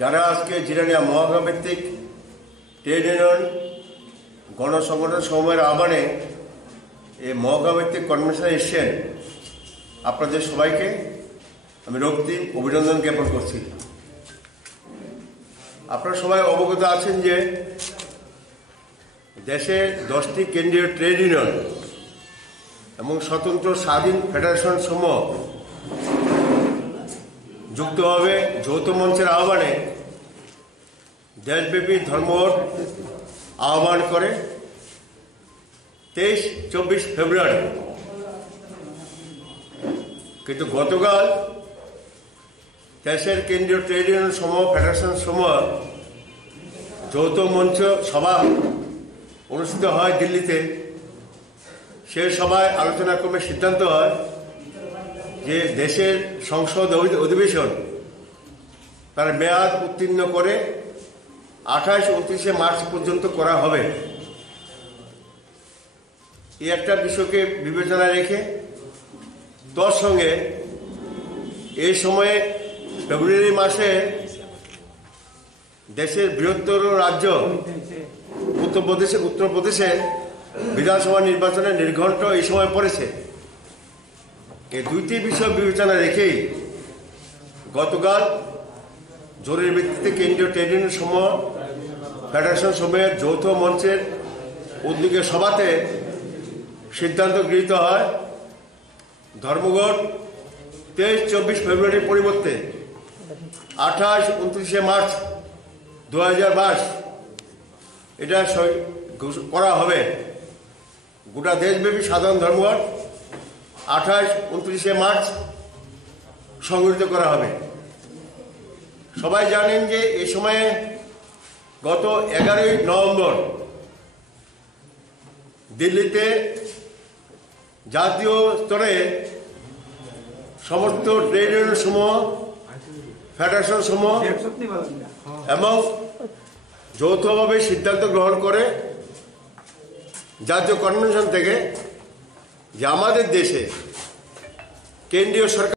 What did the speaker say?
যারা আজকে জিরানিয়া মহানগর ভিত্তিক ট্রেড ইউনিয়ন গণসংগঠন সমবায়ের আহ্বানে এই মহানগর ভিত্তিক কনভেনশনে এসছেন, আপনাদের সবাইকে আমি রক্তিম অভিনন্দন জ্ঞাপন করছি। আপনারা সবাই অবগত আছেন যে দেশে 10টি কেন্দ্রীয় ট্রেড ইউনিয়ন এবং স্বতন্ত্র স্বাধীন ফেডারেশন সমূহ যুক্তভাবে যৌথ মঞ্চের আহ্বানে দেশব্যাপী ধর্মঘট আহ্বান করে 23-24 ফেব্রুয়ারি। কিন্তু গতকাল দেশের কেন্দ্রীয় ট্রেড ইউনিয়ন সমূহ ফেডারেশন সমূহ যৌথ মঞ্চ সভা অনুষ্ঠিত হয় দিল্লিতে। সেই সভায় আলোচনা ক্রমে সিদ্ধান্ত হয় যে দেশের সংসদ অধিবেশন তার মেয়াদ উত্তীর্ণ করে 28-29 মার্চ পর্যন্ত করা হবে। এই একটা বিষয়কে বিবেচনায় রেখে তার সঙ্গে এই সময়ে ফেব্রুয়ারি মাসে দেশের বৃহত্তর রাজ্য উত্তরপ্রদেশে বিধানসভা নির্বাচনের নির্ঘণ্ট এই সময় পড়েছে। এই দুইটি বিষয় বিবেচনা রেখেই গতকাল জরুরি ভিত্তিতে কেন্দ্রীয় ট্রেড ইউনিয়ন সমূহ ফেডারেশন সমূহের যৌথ মঞ্চের উদ্যোগে সভাতে সিদ্ধান্ত গৃহীত হয় ধর্মঘট 23-24 ফেব্রুয়ারির পরিবর্তে 28-29 মার্চ 2022 এটা করা হবে। গোটা দেশব্যাপী সাধারণ ধর্মঘট 28-29 মার্চ সংগঠিত করা হবে। সবাই জানেন যে এই সময়ে গত 11ই নভেম্বর দিল্লিতে জাতীয় স্তরে সমস্ত ট্রেড ইউনিয়ন সমূহ ফেডারেশন সমূহ এবং যৌথভাবে সিদ্ধান্ত গ্রহণ করে জাতীয় কনভেনশন থেকে যে আমাদের দেশে কেন্দ্রীয় সরকার